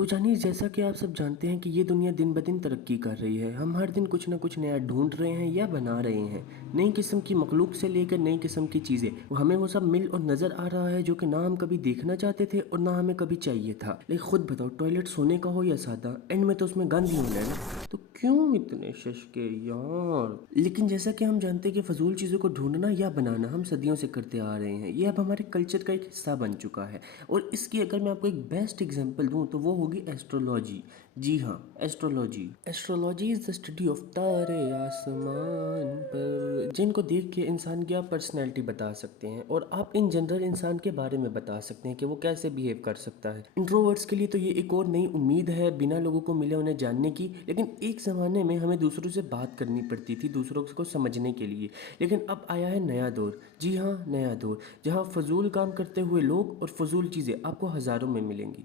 तो जानिए, जैसा कि आप सब जानते हैं कि ये दुनिया दिन ब दिन तरक्की कर रही है। हम हर दिन कुछ ना कुछ नया ढूंढ रहे हैं या बना रहे हैं। नई किस्म की मखलूक से लेकर नई किस्म की चीज़ें हमें वो सब मिल और नज़र आ रहा है, जो कि ना हम कभी देखना चाहते थे और ना हमें कभी चाहिए था। लेकिन खुद बताओ, टॉयलेट सोने का हो या सादा, एंड में तो उसमें गंद ही होना है ना। तो क्यों इतने शशके यार। लेकिन जैसा कि हम जानते हैं कि फजूल चीज़ों को ढूंढना या बनाना हम सदियों से करते आ रहे हैं। ये अब हमारे कल्चर का एक हिस्सा बन चुका है। और इसकी अगर मैं आपको एक बेस्ट एग्जांपल दूं तो वो होगी एस्ट्रोलॉजी। जी हाँ, astrology. Astrology is the study of तारे आसमान पर, जिनको देख के इंसान की आप पर्सनैलिटी बता सकते हैं और आप इन जनरल इंसान के बारे में बता सकते हैं कि वो कैसे बिहेव कर सकता है। इंट्रोवर्ट्स के लिए तो ये एक और नई उम्मीद है बिना लोगों को मिले उन्हें जानने की। लेकिन एक ज़माने में हमें दूसरों से बात करनी पड़ती थी दूसरों को समझने के लिए। लेकिन अब आया है नया दौर। जी हाँ, नया दौर, जहाँ फजूल काम करते हुए लोग और फजूल चीज़ें आपको हज़ारों में मिलेंगी,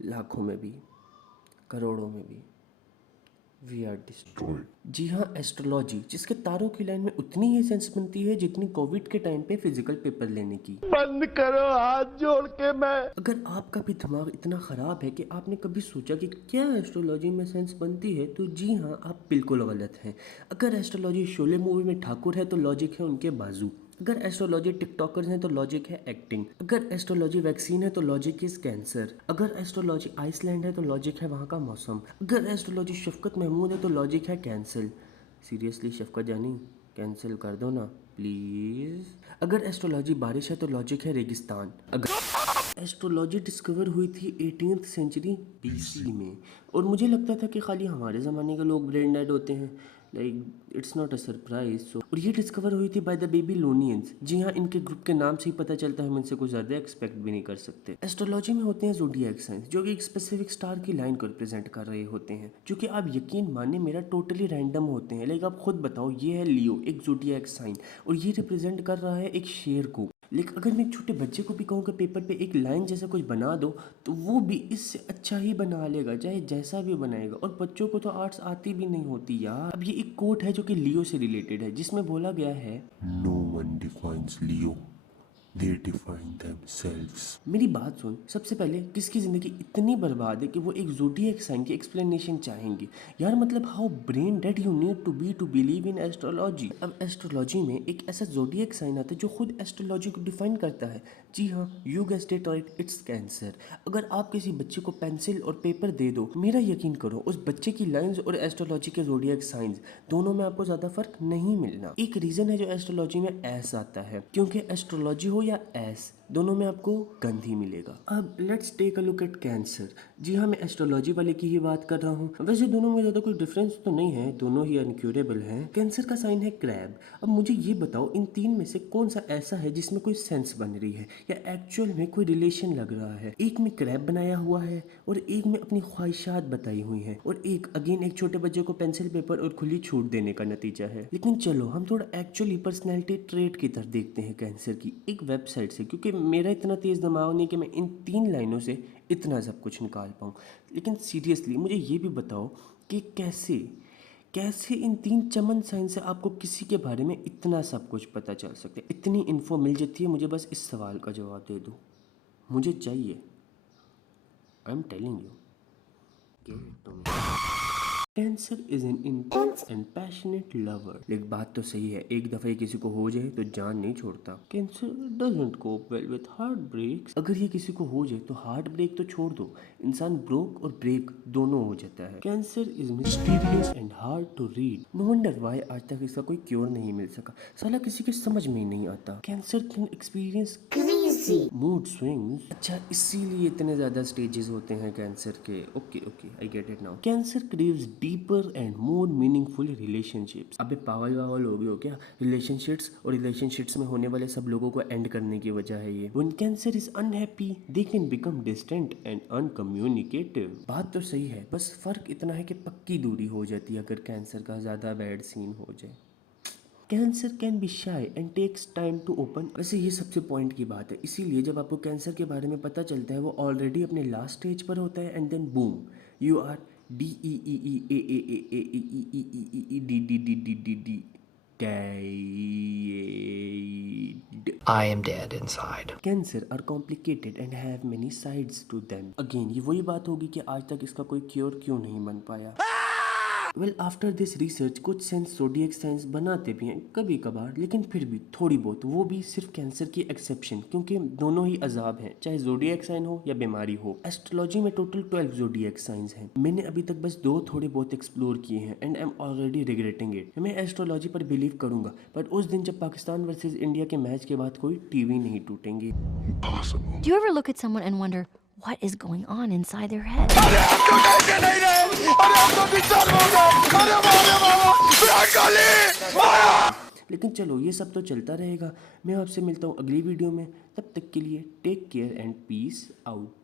लाखों में भी, करोड़ों में भी। We are destroyed. जी हाँ, एस्ट्रोलॉजी, जिसके तारों की लाइन में उतनी ही सेंस बनती है जितनी कोविड के टाइम पे फिजिकल पेपर लेने की। बंद करो हाथ जोड़ के मैं। अगर आपका भी दिमाग इतना ख़राब है कि आपने कभी सोचा कि क्या एस्ट्रोलॉजी में सेंस बनती है, तो जी हाँ, आप बिल्कुल गलत हैं। अगर एस्ट्रोलॉजी शोले मूवी में ठाकुर है तो लॉजिक है उनके बाजू। अगर एस्ट्रोलॉजी टिकटॉकर्स हैं तो लॉजिक है एक्टिंग। अगर एस्ट्रोलॉजी वैक्सीन है तो लॉजिक इज कैंसर। अगर एस्ट्रोलॉजी आइसलैंड है तो लॉजिक है वहाँ का मौसम। अगर एस्ट्रोलॉजी शफकत महमूद है तो लॉजिक है कैंसिल। सीरियसली शफकत जानी, कैंसिल कर दो ना प्लीज़। अगर एस्ट्रोलॉजी बारिश है तो लॉजिक है रेगिस्तान। अगर एस्ट्रोलॉजी डिस्कवर हुई थी 18th सेंचुरी बीसी में, और मुझे लगता था कि खाली हमारे ज़माने के लोग ब्रेन डेड होते हैं। Like it's not a surprise. So और ये डिस्कवर हुई थी बाय द बेबीलोनियंस। जी हाँ, इनके ग्रुप के नाम से ही पता चलता है, हम इनसे कुछ ज़्यादा एक्सपेक्ट भी नहीं कर सकते। एस्ट्रोलॉजी में होते हैं ज़ोडिएक साइंस, जो कि एक स्पेसिफिक स्टार की लाइन को रिप्रेजेंट कर रहे होते हैं, जो कि आप यकीन माने मेरा टोटली रैंडम होते हैं। लाइक आप खुद बताओ, ये है लियो, एक ज़ोडिएक साइन, और ये रिप्रेजेंट कर रहा है एक शेर को। लेकिन अगर मैं एक छोटे बच्चे को भी कहूँ कि पेपर पे एक लाइन जैसा कुछ बना दो, तो वो भी इससे अच्छा ही बना लेगा, चाहे जैसा भी बनाएगा। और बच्चों को तो आर्ट्स आती भी नहीं होती यार। अब ये एक कोट है जो कि लियो से रिलेटेड है, जिसमें बोला गया है, No one defines Leo. They define themselves. मेरी बात सुन, सबसे पहले किसकी ज़िंदगी इतनी बर्बाद है कि वो एक ज़ोडिएक साइन की एक्सप्लेनेशन चाहेंगे। यार मतलब how brain dead you need to be to believe in astrology. अब एस्ट्रोलॉजी में एक ऐसा ज़ोडिएक साइन आता है जो खुद एस्ट्रोलॉजी को डिफाइन करता है। जी हाँ, you guessed it right, it's cancer. अगर आप किसी बच्चे को पेंसिल और पेपर दे दो, मेरा यकीन करो, उस बच्चे की लाइंस और एस्ट्रोलॉजी के ज़ोडिएक साइंस दोनों में आपको ज़्यादा फर्क नहीं मिलना। एक रीज़न है जो एस्ट्रोलॉजी में एस आता है, क्योंकि एस्ट्रोलॉजी हो या एस, दोनों में आपको गंध ही मिलेगा। अब let's take a look at cancer. जी हाँ, मैं एस्ट्रोलॉजी वाले की ही बात कर रहा हूँ। वैसे दोनों में ज़्यादा कोई डिफरेंस तो नहीं है, दोनों ही अनक्यूरेबल हैं। कैंसर का साइन है क्रैब। अब मुझे ये बताओ, इन तीन में से कौन सा ऐसा है जिसमें कोई सेंस बन रही है या एक्चुअल में कोई रिलेशन लग रहा है। एक में क्रैब बनाया हुआ है और एक में अपनी ख्वाहिशात बताई हुई है, और एक अगेन एक छोटे बच्चे को पेंसिल पेपर और खुली छूट देने का नतीजा है। लेकिन चलो हम थोड़ा एक्चुअली पर्सनैलिटी ट्रेट की तरफ देखते हैं कैंसर की एक वेबसाइट से, क्योंकि मेरा इतना तेज़ दिमाग नहीं कि मैं इन तीन लाइनों से इतना सब कुछ निकाल पाऊँ। लेकिन सीरियसली मुझे ये भी बताओ कि कैसे कैसे इन तीन चमन साइन से आपको किसी के बारे में इतना सब कुछ पता चल सकता है, इतनी इन्फो मिल जाती है। मुझे बस इस सवाल का जवाब दे दो, मुझे चाहिए। I am telling you, give it to me. Cancer is an intense and passionate lover. लेकिन बात तो सही है, एक दफ़ा ये किसी को हो जाए तो जान नहीं छोड़ता। Cancer doesn't cope well with heart breaks. अगर ये किसी को हो जाए तो हार्ट ब्रेक तो छोड़ दो, इंसान ब्रोक और ब्रेक दोनों हो जाता है। Cancer is mysterious and hard to read. No wonder why आज तक इसका कोई क्योर नहीं मिल सका। साला किसी के समझ में ही नहीं आता। Cancer can experience mood swings. अच्छा, इसीलिए इतने ज़्यादा स्टेजेस होते हैं कैंसर के। Okay okay, I get it now. Cancer craves deeper and more meaningful relationships. अबे पागल वागल हो गए हो क्या? रिलेशनशिप्स और रिलेशनशिप्स में होने वाले सब लोगों को एंड करने की वजह है ये। When cancer is unhappy they can become distant and uncommunicative. बात तो सही है, बस फर्क इतना है कि पक्की दूरी हो जाती है अगर कैंसर का ज़्यादा बैड सीन हो जाए। Cancer can be shy and takes time to open. वैसे ये सबसे पॉइंट की बात है, इसीलिए जब आपको कैंसर के बारे में पता चलता है वो ऑलरेडी अपने लास्ट स्टेज पर होता है, and then boom, you are D E E E A D D D D D D. I am dead inside. Cancer are complicated and have many sides to them. Again, ये वही बात होगी कि आज तक इसका कोई क्योर क्यों नहीं बन पाया. वेल आफ्टर दिस रिसर्च कुछ सेंस जोडिएक साइंस बनाते भी हैं कभी कभार, लेकिन फिर भी थोड़ी बहुत, वो भी सिर्फ कैंसर की एक्सेप्शन, क्योंकि दोनों ही अजाब हैं, चाहे जोडिएक साइन हो या बीमारी हो. एस्ट्रोलॉजी में टोटल 12 जोडिएक साइंस हैं. मैंने अभी तक बस 2 थोड़े बहुत एक्सप्लोर किए हैं and I am already regretting it. मैं एस्ट्रोलॉजी पर बिलीव करूंगा, बट उस दिन जब पाकिस्तान वर्सेज इंडिया के मैच के बाद कोई टीवी नहीं टूटेंगे. Impossible. Do you ever look at someone and wonder what is going on inside their head? लेकिन चलो ये सब तो चलता रहेगा. मैं आपसे मिलता हूँ अगली वीडियो में. तब तक के लिए take care and peace out.